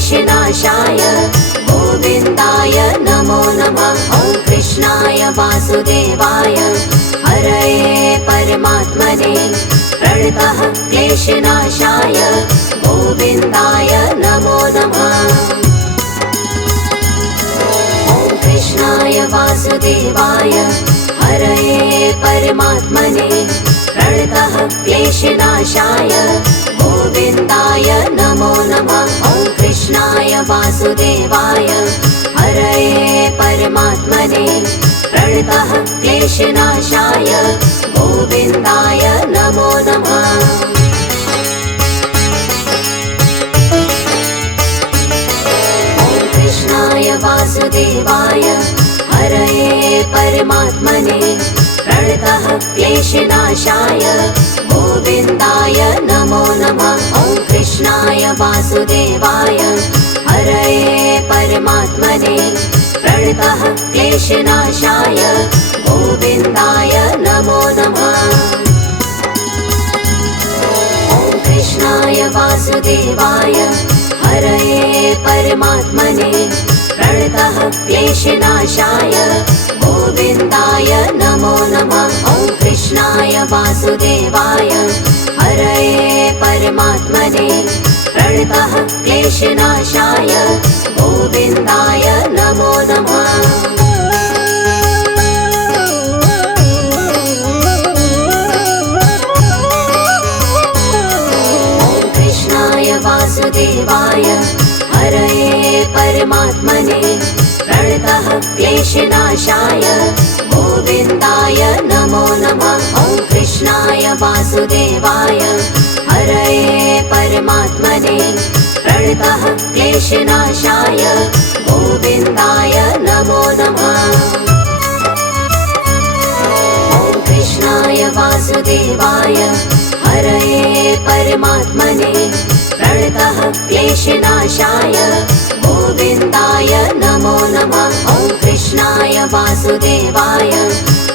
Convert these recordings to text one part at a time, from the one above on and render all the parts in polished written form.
क्लेशनाशाय गोविन्दाय नमो नमः। ॐ कृष्णाय वासुदेवाय हरये परमात्मने प्रणतः क्लेशनाशाय गोविन्दाय नमो नमः। ॐ कृष्णाय वासुदेवाय हरये परमात्मने प्रणतः क्लेशनाशाय गोविन्दाय नमो नमः। ॐ कृष्णाय वासुदेवाय हरये परमात्मने प्रणतः क्लेशनाशाय गोविन्दाय नमो नमः। ॐ कृष्णाय वासुदेवाय हरये परमात्मने प्रणतः क्लेशनाशाय गोविन्दाय नमो नमः। ॐ कृष्णाय वासुदेवाय हरये परमात्मने प्रणतः क्लेशनाशाय गोविन्दाय नमो नमः। ॐ कृष्णाय वासुदेवाय हरये परमात्मने प्रणतः क्लेशनाशाय गोविन्दाय नमो नमः। ॐ कृष्णाय वासुदेवाय हरये परमात्मने प्रणतः क्लेशनाशाय गोविन्दाय नमो नमः। ॐ कृष्णाय वासुदेवाय हरये परमात्मने प्रणतः क्लेशनाशाय गोविन्दाय नमो नमः। ॐ कृष्णाय वासुदेवाय हरये परमात्मने प्रणतः क्लेशनाशाय गोविन्दाय नमो नमः। ॐ कृष्णाय वासुदेवाय हरये परमात्मने प्रणतः क्लेशनाशाय गोविन्दाय नमो नमः। ॐ कृष्णाय वासुदेवाय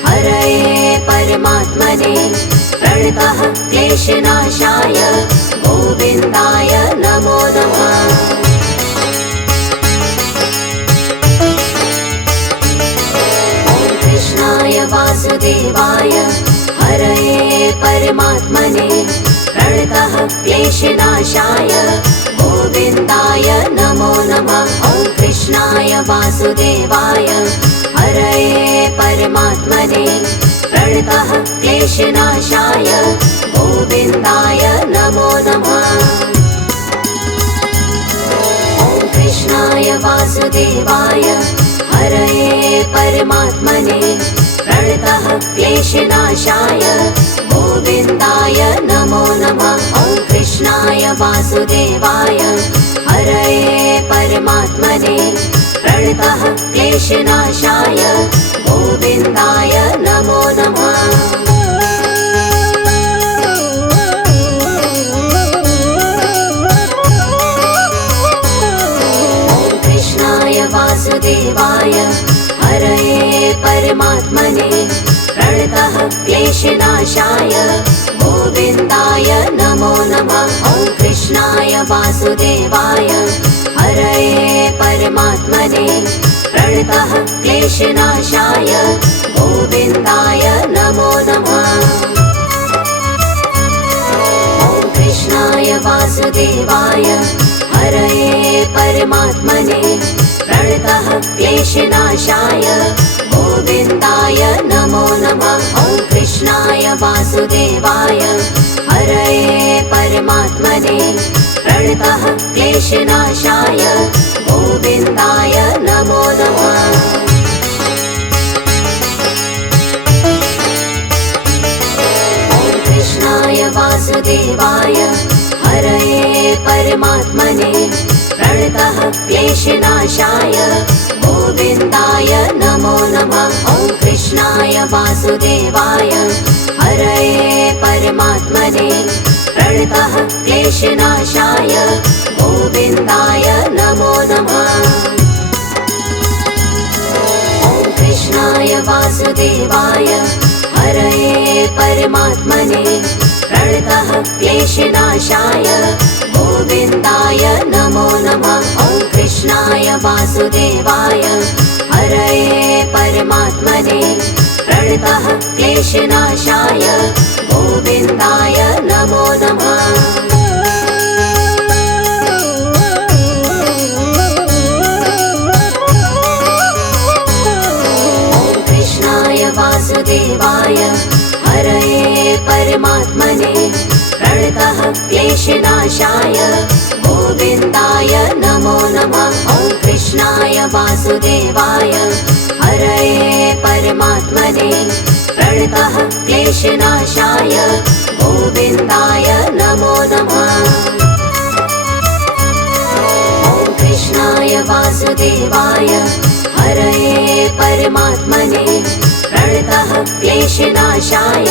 हरये परमात्मने प्रणतः क्लेशनाशाय गोविन्दाय नमो नमः। ॐ कृष्णाय वासुदेवाय हरये परमात्मने प्रणतः क्लेशनाशाय गोविन्दाय नमो नमः। ॐ कृष्णाय वासुदेवाय हरये परमात्मने प्रणतः क्लेशनाशाय गोविन्दाय नमो नमः। ॐ कृष्णाय वासुदेवाय हरये परमात्मने प्रणतः क्लेशनाशाय गोविन्दाय नमो नमः। ॐ कृष्णाय वासुदेवाय हरये परमात्मने प्रणतः क्लेशनाशाय गोविन्दाय नमो नमः। ॐ कृष्णाय वासुदेवाय हरये परमात्मने प्रणतः क्लेशनाशाय गोविन्दाय नमो नमः। ॐ कृष्णाय वासुदेवाय हरये परमात्मने प्रणतः क्लेशनाशाय गोविन्दाय नमो नमः। ॐ कृष्णाय वासुदेवाय हरये परमात्मने प्रणतः क्लेशनाशाय गोविन्दाय नमो नमः। ॐ कृष्णाय वासुदेवाय हरये परमात्मने प्रणतः क्लेशनाशाय गोविन्दाय नमो नमः। ॐ कृष्णाय वासुदेवाय हरये परमात्मने प्रणतः क्लेशनाशाय गोविन्दाय नमो नमः। ॐ कृष्णाय वासुदेवाय हरये परमात्मने प्रणतः क्लेशनाशाय गोविन्दाय नमो नमः। ॐ कृष्णाय वासुदेवाय हरये परमात्मने प्रणतः क्लेशनाशाय गोविन्दाय नमो नमः। वासुदेवाय हरये परमात्मने प्रणतः क्लेशनाशाय गोविन्दाय नमो नमः। वासुदेवाय हरये परमात्मने प्रणतः क्लेशनाशाय गोविन्दाय नमो नमः। ॐ कृष्णाय वासुदेवाय हरये परमात्मने प्रणतः क्लेशनाशाय गोविन्दाय नमो नमः। ॐ कृष्णाय वासुदेवाय हरये परमात्मने प्रणतः क्लेशनाशाय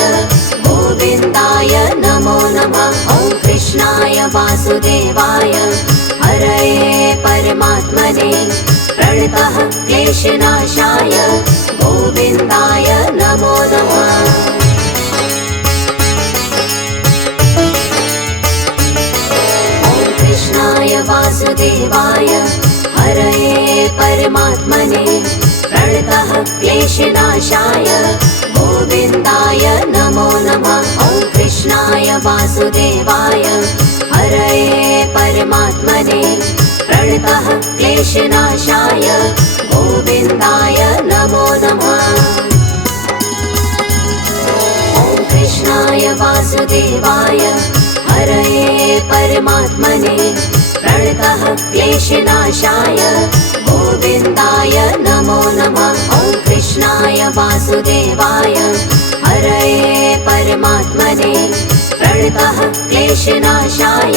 गोविन्दाय नमो नमः। ॐ कृष्णाय वासुदेवाय हरये परमात्मने प्रणतः क्लेशनाशाय गोविन्दाय नमो नमः। ॐ कृष्णाय वासुदेवाय हरये परमात्मने प्रणतः क्लेशनाशाय गोविन्दाय नमो नमः। ॐ कृष्णाय वासुदेवाय हरये परमात्मने प्रणतः क्लेशनाशाय गोविन्दाय नमो नमः। ॐ कृष्णाय वासुदेवाय हरये परमात्मने प्रणतः क्लेशनाशाय गोविन्दाय नमो नमः। ॐ कृष्णाय वासुदेवाय हरये परमात्मने प्रणतः क्लेशनाशाय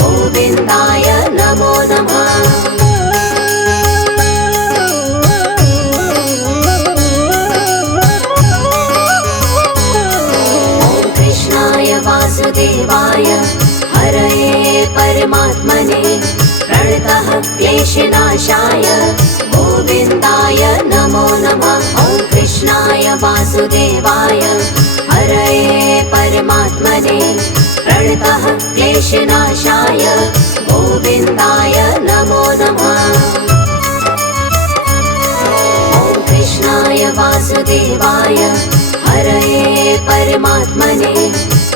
गोविन्दाय नमो नमः। ॐ कृष्णाय वासुदेवाय हरये परमात्मने प्रणतः क्लेशनाशाय गोविन्दाय नमो नमः। ॐ कृष्णाय वासुदेवाय हरये परमात्मने प्रणतः क्लेशनाशाय गोविन्दाय नमो नमः। ॐ कृष्णाय वासुदेवाय हरये परमात्मने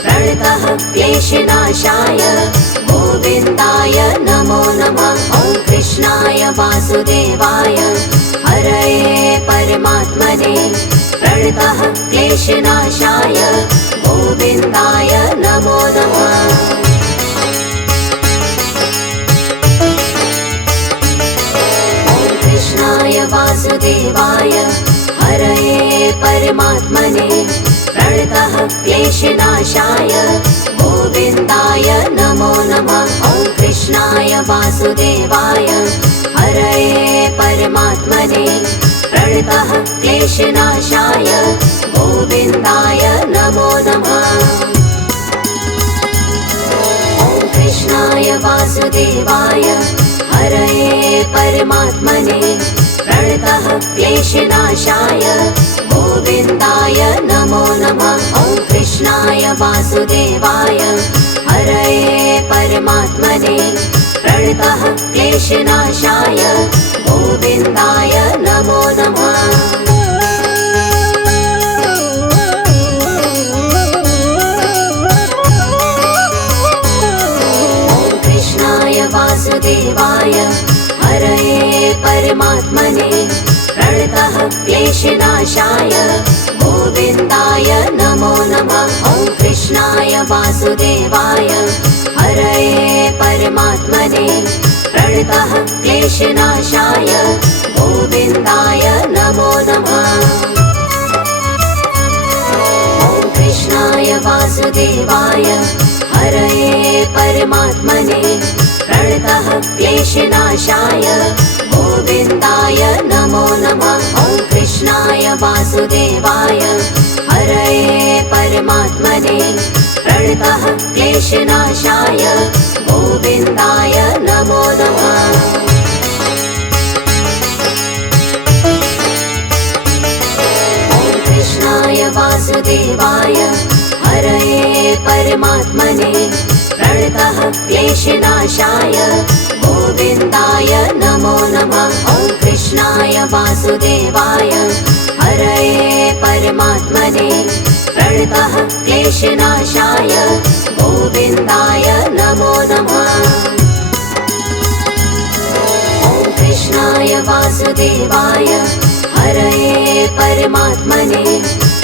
प्रणतः क्लेशनाशाय गोविन्दाय नमो नमः। ॐ कृष्णाय वासुदेवाय हरये परमात्मने प्रणतः क्लेशनाशाय गोविन्दाय नमो नमः। ॐ कृष्णाय वासुदेवाय हरये परमात्मने प्रणतः क्लेशनाशाय गोविन्दाय नमो नमः। ॐ कृष्णाय वासुदेवाय हरये परमात्मने प्रणतः क्लेशनाशाय गोविन्दाय नमो नमः। ॐ कृष्णाय वासुदेवाय हरये परमात्मने प्रणतः क्लेशनाशाय गोविन्दाय नमो नमः। ॐ कृष्णाय वासुदेवाय हरये परमात्मने प्रणतः क्लेशनाशाय गोविन्दाय नमो नमः। ॐ कृष्णाय वासुदेवाय हरये परमात्मने प्रणतः क्लेशनाशाय गोविन्दाय नमो नमः। ॐ कृष्णाय वासुदेवाय हरये परमात्मने प्रणतः क्लेशनाशाय गोविन्दाय नमो नमः। ॐ कृष्णाय वासुदेवाय हरये परमात्मने प्रणतः क्लेशनाशाय गोविन्दाय नमो नमः। ॐ कृष्णाय वासुदेवाय हरये परमात्मने प्रणतः क्लेशनाशाय गोविन्दाय नमो नमः। ॐ कृष्णाय वासुदेवाय हरये परमात्मने प्रणतः क्लेशनाशाय गोविन्दाय नमो नमः। वासुदेवाय हरये परमात्मने प्रणतः क्लेशनाशाय गोविन्दाय नमो नमः। ॐ कृष्णाय वासुदेवाय हरये परमात्मने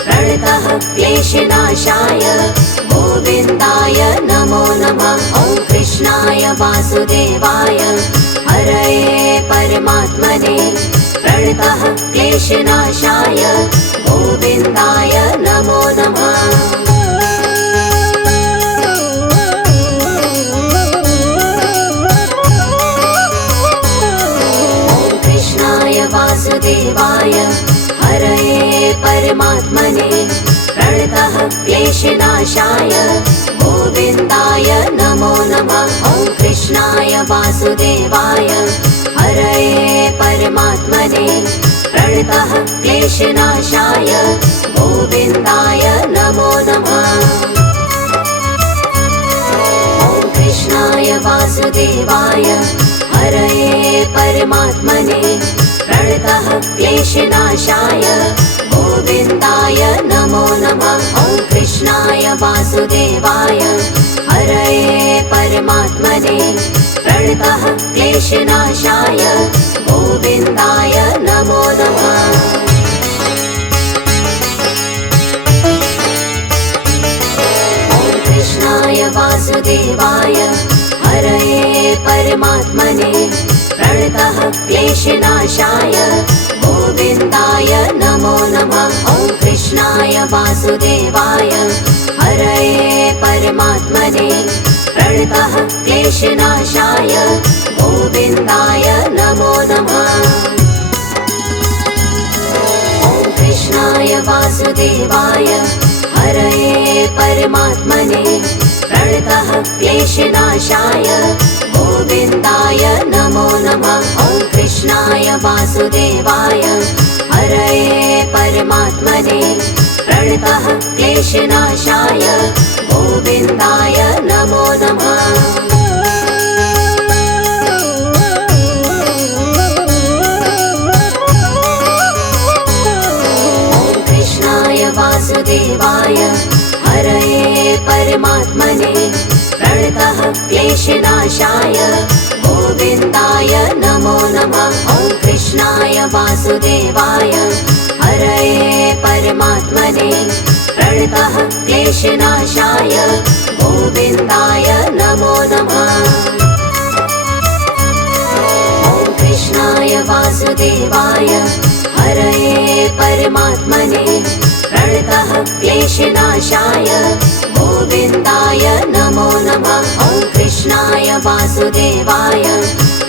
प्रणतः क्लेशनाशाय गोविन्दाय नमो नमः। ॐ कृष्णाय वासुदेवाय हरये परमात्मने प्रणतः क्लेशनाशाय गोविन्दाय नमो नमः। ॐ कृष्णाय वासुदेवाय हरये परमात्मने प्रणतः क्लेशनाशाय गोविन्दाय नमो नमः। ॐ कृष्णाय वासुदेवाय हरये परमात्मने प्रणतः क्लेशनाशाय गोविन्दाय नमो नमः। ॐ कृष्णाय वासुदेवाय हरये परमात्मने प्रणतः क्लेशनाशाय गोविन्दाय नमो नमः। ॐ कृष्णाय वासुदेवाय हरये परमात्मने प्रणतः क्लेशनाशाय गोविन्दाय नमो नमः। ॐ कृष्णाय वासुदेवाय हरये परमात्मने प्रणतः क्लेशनाशाय गोविन्दाय नमो नमः। ॐ कृष्णाय वासुदेवाय हरये परमात्मने प्रणतः क्लेशनाशाय गोविन्दाय नमो नमः। ॐ कृष्णाय वासुदेवाय हरये परमात्मने प्रणतः क्लेशनाशाय गोविन्दाय नमो नमः। ॐ कृष्णाय वासुदेवाय हरये परमात्मने प्रणतः क्लेशनाशाय गोविन्दाय नमो नमः। ॐ कृष्णाय वासुदेवाय हरये परमात्मने प्रणतः क्लेशनाशाय गोविन्दाय नमो नमः। ॐ कृष्णाय वासुदेवाय हरये परमात्मने प्रणतः क्लेशनाशाय गोविन्दाय नमो नमः। ॐ कृष्णाय वासुदेवाय हरये परमात्मने प्रणतः क्लेशनाशाय गोविन्दाय नमो नमः। ॐ कृष्णाय वासुदेवाय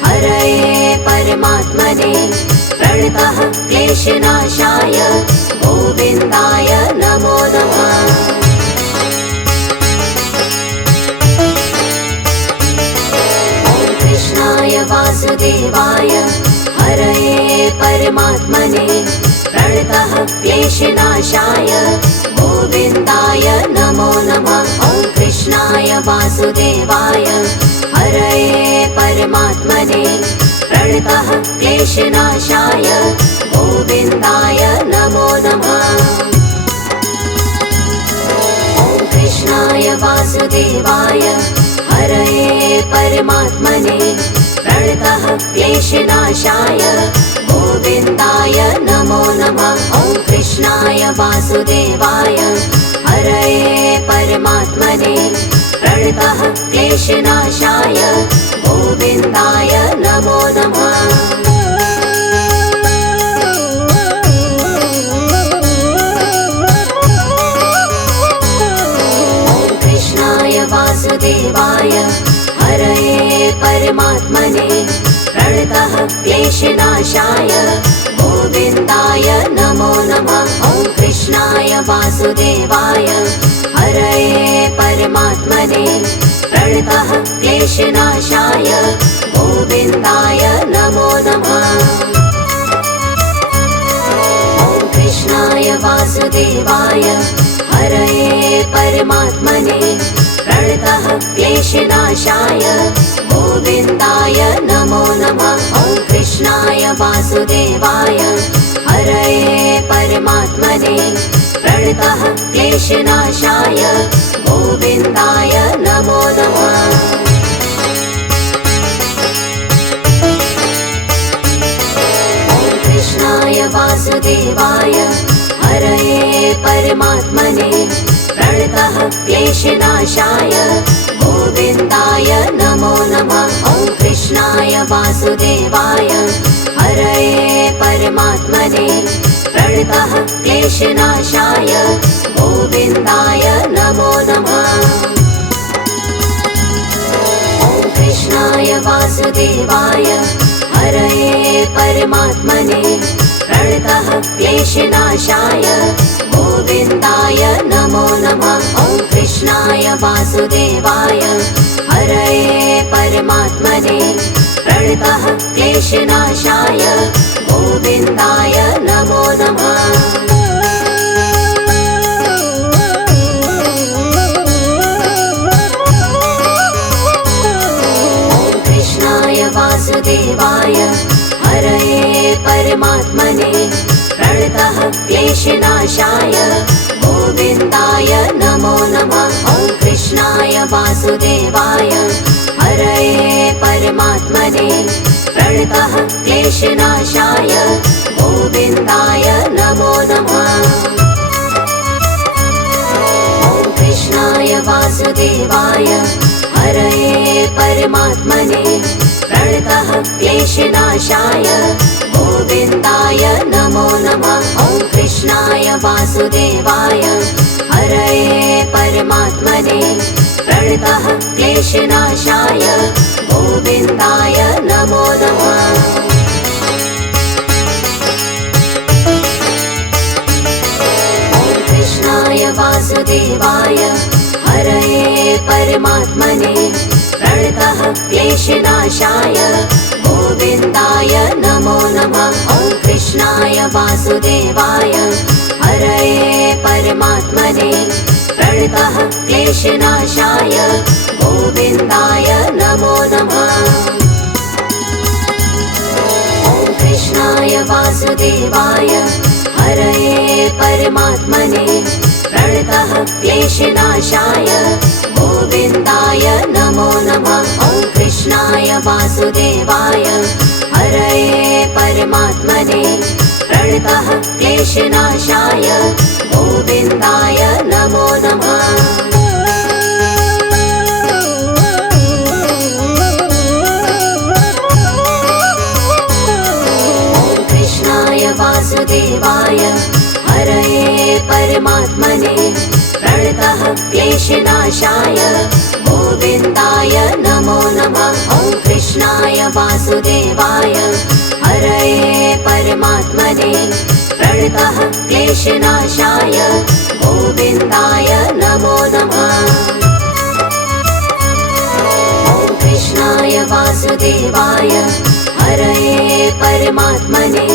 हरये परमात्मने प्रणतः क्लेशनाशाय गोविन्दाय नमो नमः। ॐ कृष्णाय वासुदेवाय हरये परमात्मने प्रणतः क्लेशनाशाय गोविन्दाय नमो नमः। ॐ कृष्णाय वासुदेवाय हरये परमात्मने प्रणतः क्लेशनाशाय गोविन्दाय नमो नमः। ॐ कृष्णाय वासुदेवाय हरये परमात्मने प्रणतः क्लेशनाशाय गोविन्दाय नमो नमः। ॐ कृष्णाय वासुदेवाय हरये परमात्मने प्रणतः क्लेशनाशाय गोविन्दाय नमो नमः। ॐ कृष्णाय वासुदेवाय हरये परमात्मने प्रणतः क्लेशनाशाय गोविन्दाय नमो नमः। ॐ कृष्णाय वासुदेवाय हरये परमात्मने प्रणतः क्लेशनाशाय गोविन्दाय नमो नमः। ॐ कृष्णाय वासुदेवाय हरये परमात्मने प्रणतः क्लेशनाशाय गोविन्दाय नमो नमः। ॐ कृष्णाय कृष्णाय वासुदेवाय हरये परमात्मने प्रणतः क्लेशनाशाय गोविन्दाय नमो नमः। कृष्णाय वासुदेवाय हरये परमात्मने प्रणतः क्लेशनाशाय गोविन्दाय नमो नमः। ॐ कृष्णाय वासुदेवाय हरये परमात्मने प्रणतः क्लेशनाशाय गोविन्दाय नमो नमः। ॐ कृष्णाय वासुदेवाय हरये परमात्मने प्रणतः क्लेशनाशाय गोविन्दाय नमो नमः। ॐ कृष्णाय वासुदेवाय हरये परमात्मने प्रणतः क्लेशनाशाय गोविन्दाय नमो नमः। वासुदेवाय हरये परमात्मने प्रणतः क्लेशनाशाय गोविन्दाय नमो नमः। ॐ कृष्णाय वासुदेवाय हरये परमात्मने प्रणतः क्लेशनाशाय गोविन्दाय नमो नमः। ॐ कृष्णाय वासुदेवाय हरये परमात्मने प्रणतः क्लेशनाशाय गोविन्दाय नमो नमः। ॐ कृष्णाय वासुदेवाय हरये परमात्मने प्रणतः क्लेशनाशाय गोविन्दाय नमो नमः। ॐ कृष्णाय वासुदेवाय हरये परमात्मने प्रणतः क्लेशनाशाय गोविन्दाय नमो नमः। ॐ कृष्णाय वासुदेवाय हरये परमात्मने प्रणतः क्लेशनाशाय गोविन्दाय नमो नमः। ॐ कृष्णाय वासुदेवाय हरये परमात्मने प्रणतः क्लेशनाशाय गोविन्दाय नमो नमः। ॐ कृष्णाय वासुदेवाय हरये परमात्मने प्रणतः क्लेशनाशाय गोविन्दाय नमो नमः। ॐ कृष्णाय वासुदेवाय हरये परमात्मने प्रणतः क्लेशनाशाय गोविन्दाय नमो नमः। ॐ कृष्णाय वासुदेवाय हरये परमात्मने प्रणतः क्लेशनाशाय गोविन्दाय नमो नमः। ॐ कृष्णाय वासुदेवाय हरये परमात्मने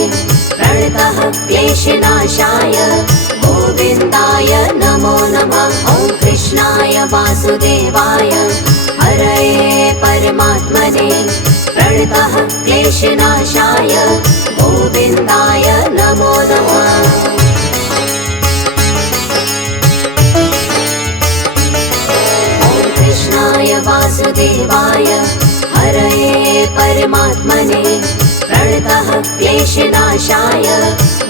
प्रणतः क्लेशनाशाय गोविन्दाय नमो नमः। ॐ कृष्णाय वासुदेवाय हरये परमात्मने प्रणतः क्लेशनाशाय गोविन्दाय नमो नमः। ॐ कृष्णाय वासुदेवाय हरये परमात्मने प्रणतः क्लेशनाशाय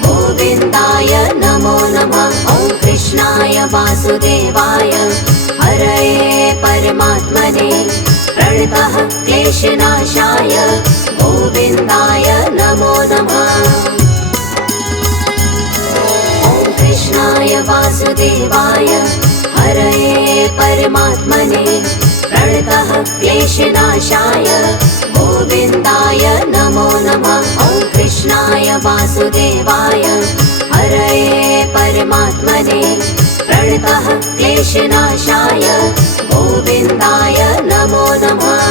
गोविन्दाय नमो नमः। ॐ कृष्णाय वासुदेवाय हरये परमात्मने प्रणतः क्लेशनाशाय गोविन्दाय नमो नमः। ॐ कृष्णाय वासुदेवाय हरये परमात्मने प्रणतः क्लेशनाशाय गोविन्दाय नमो नमः। ॐ कृष्णाय वासुदेवाय हरये परमात्मने प्रणतः क्लेशनाशाय गोविन्दाय नमो नमः।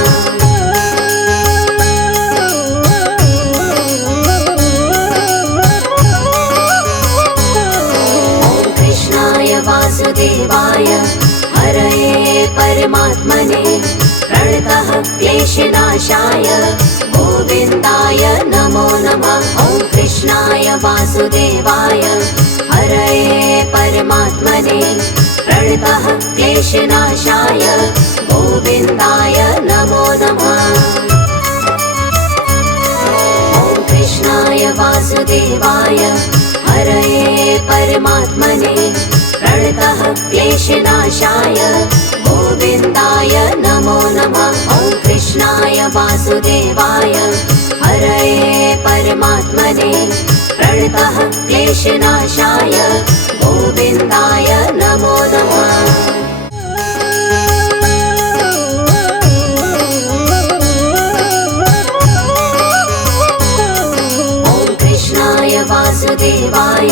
ॐ कृष्णाय वासुदेवाय हरये परमात्मने प्रणतः क्लेशनाशाय गोविन्दाय नमो वासुदेवाय हरये परमात्मने प्रणतः क्लेशनाशाय गोविन्दाय नमो नमः। ॐ कृष्णाय वासुदेवाय हरये परमात्मने प्रणतः क्लेशनाशाय गोविन्दाय नमो नमः। ॐ कृष्णाय वासुदेवाय हरये परमात्मने प्रणतः क्लेशनाशाय गोविन्दाय नमो नमः। ॐ कृष्णाय वासुदेवाय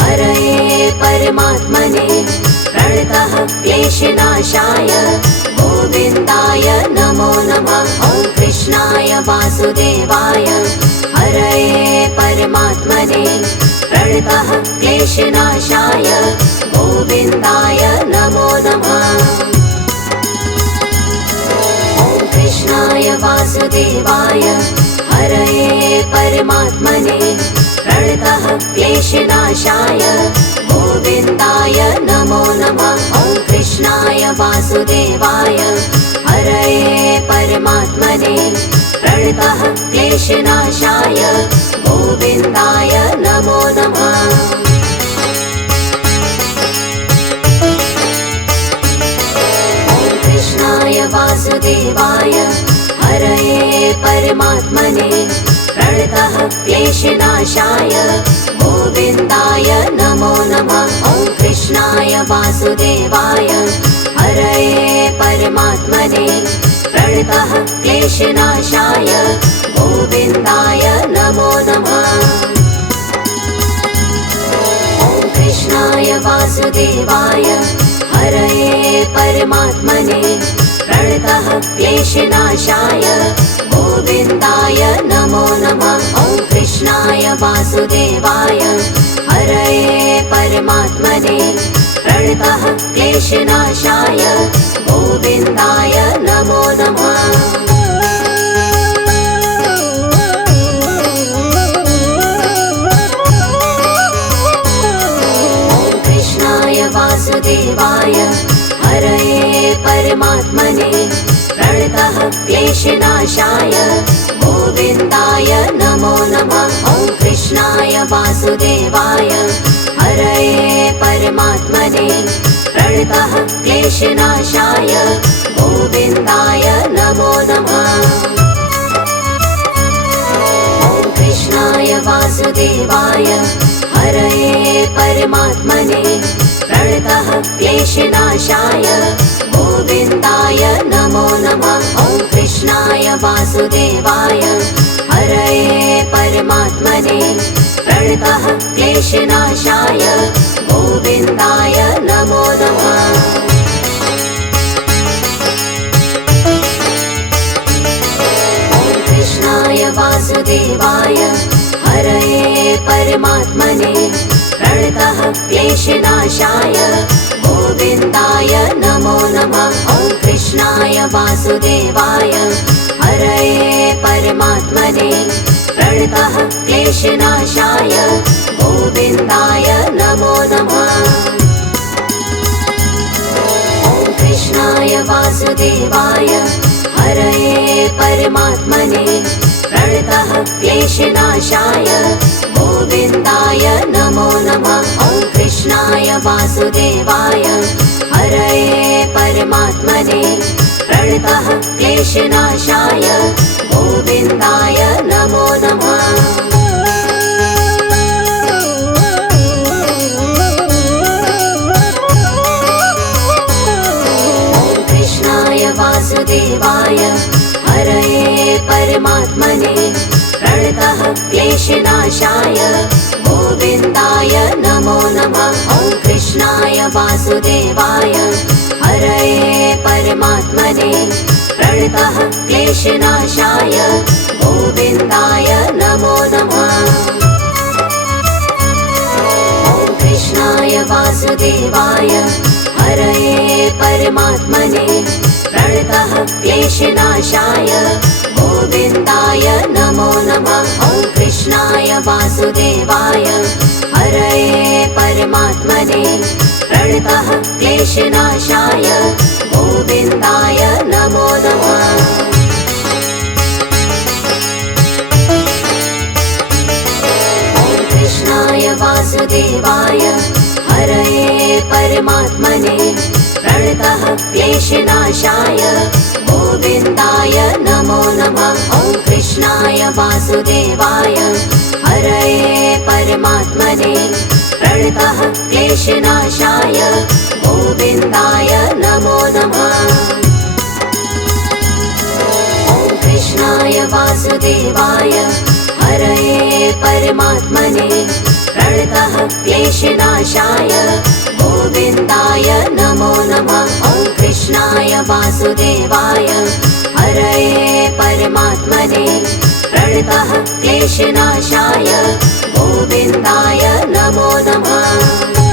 हरये परमात्मने प्रणतः क्लेशनाशाय गोविन्दाय नमो नमः। ॐ कृष्णाय वासुदेवाय हरये परमात्मने प्रणतः क्लेशनाशाय गोविन्दाय नमो नमः। ॐ कृष्णाय वासुदेवाय हरये परमात्मने प्रणतः क्लेशनाशाय गोविन्दाय नमो नमः। ॐ कृष्णाय वासुदेवाय हरये परमात्मने प्रणतः क्लेशनाशाय गोविन्दाय नमो नमः। ॐ कृष्णाय वासुदेवाय हरये परमात्मने प्रणतः क्लेशनाशाय गोविन्दाय नमो नमः। ॐ कृष्णाय वासुदेवाय हरये परमात्मने प्रणतः क्लेशनाशाय गोविन्दाय नमो नमः। ॐ कृष्णाय वासुदेवाय हरये परमात्मने प्रणतः क्लेशनाशाय गोविन्दाय नमो नमः। ॐ कृष्णाय वासुदेवाय हरये परमात्मने प्रणतः क्लेशनाशाय गोविन्दाय नमो नमः। ॐ कृष्णाय वासुदेवाय हरये परमात्मने प्रणतः क्लेशनाशाय गोविन्दाय नमो नमः। ॐ कृष्णाय वासुदेवाय हरये परमात्मने प्रणतः क्लेशनाशाय गोविन्दाय नमो नमः। ॐ कृष्णाय वासुदेवाय हरये परमात्मने प्रणतः क्लेशनाशाय गोविन्दाय नमो नमः। ॐ कृष्णाय वासुदेवाय हरये परमात्मने प्रणतः क्लेशनाशाय गोविन्दाय नमो नमः। ॐ कृष्णाय वासुदेवाय हरये परमात्मने प्रणतः क्लेशनाशाय गोविन्दाय नमो नमः। ॐ कृष्णाय वासुदेवाय हरये परमात्मने प्रणतः क्लेशनाशाय गोविन्दाय नमो नमः। ॐ कृष्णाय वासुदेवाय हरये परमात्मने प्रणतः क्लेशनाशाय गोविन्दाय नमो नमः। ॐ कृष्णाय वासुदेवाय हरये परमात्मने प्रणतः क्लेशनाशाय गोविन्दाय नमो नमः। ॐ कृष्णाय वासुदेवाय हरये परमात्मने प्रणतः क्लेशनाशाय गोविन्दाय नमो नमः। ॐ कृष्णाय वासुदेवाय हरये परमात्मने प्रणतः क्लेशनाशाय गोविन्दाय नमो नमः। ॐ कृष्णाय वासुदेवाय हरये परमात्मने प्रणतः क्लेशनाशाय गोविन्दाय नमो नमः। ॐ कृष्णाय वासुदेवाय परमात्मने प्रणतः क्लेशनाशाय गोविन्दाय नमो नमः। ॐ कृष्णाय वासुदेवाय हरये परमात्मने प्रणतः क्लेशनाशाय गोविन्दाय नमो नमः। ॐ कृष्णाय वासुदेवाय हरये परमात्मने प्रणतः क्लेशनाशाय गोविन्दाय नमो नमः। ॐ कृष्णाय वासुदेवाय हरये परमात्मने प्रणतः क्लेशनाशाय गोविन्दाय नमो नमः। ॐ कृष्णाय वासुदेवाय हरये परमात्मने प्रणतः क्लेशनाशाय गोविन्दाय नमो नमः।